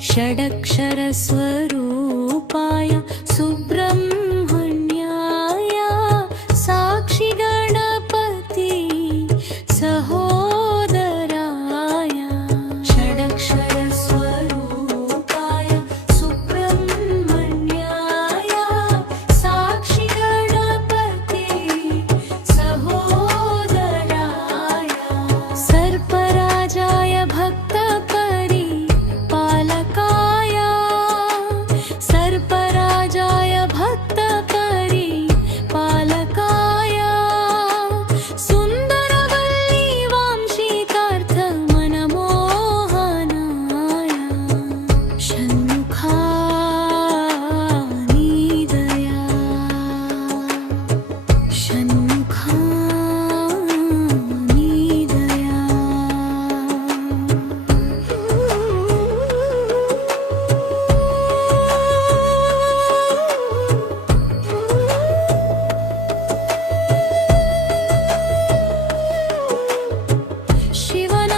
षडक्षरस्वरूपाय सुब्रह्मण्याय साक्षि गणपति सहोदराय षडक्षरस्वरूपाय सुब्रह्मण्याय साक्षि गणपति सहोदराय सर्पराजाय भक्तपरिपालकाय सर्पराजाय भक्तपरिपालकाय सुन्दरवल्ली वांशिकार्थमनमोहनाय षण्मुखानिदया षण्मुखानिदया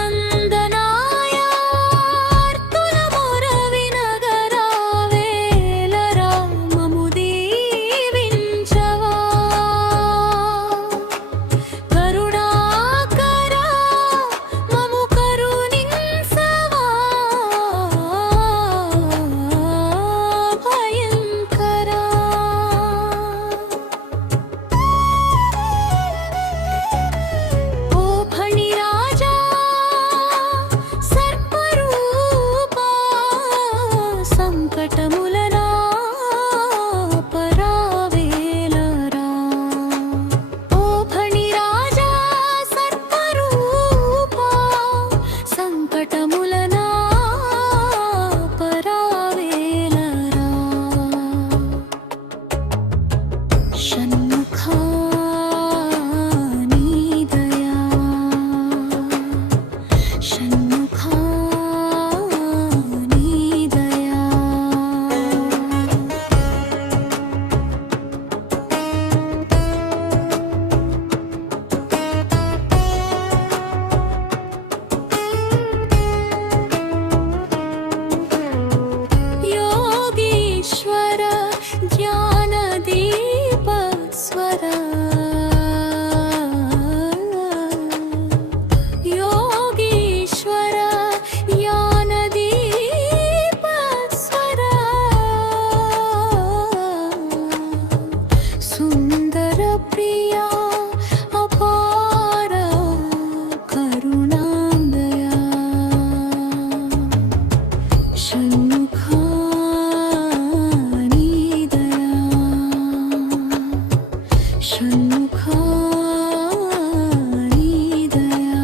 శివనందనాయ అర్తులమురవినగరా వేలరా మము దీవించవా కరుణాకరా మము కరుణించవా భయంకరా ఓ ఫణిరాజా సర్పరూపా సంకటములనా పరావేలరా ఓ ఫణిరాజా సర్పరూపా సంకటములనా పరావేలరా షణ్ముఖానిదయా షణ్ముఖానిదయా योगीश्वर ज्ञानदीपस्वर योगीश्वर ज्ञानदीपस्वर सुन्दरप्रिया अपार करुणादया षण्मुखानिदया षण्मुखानिदया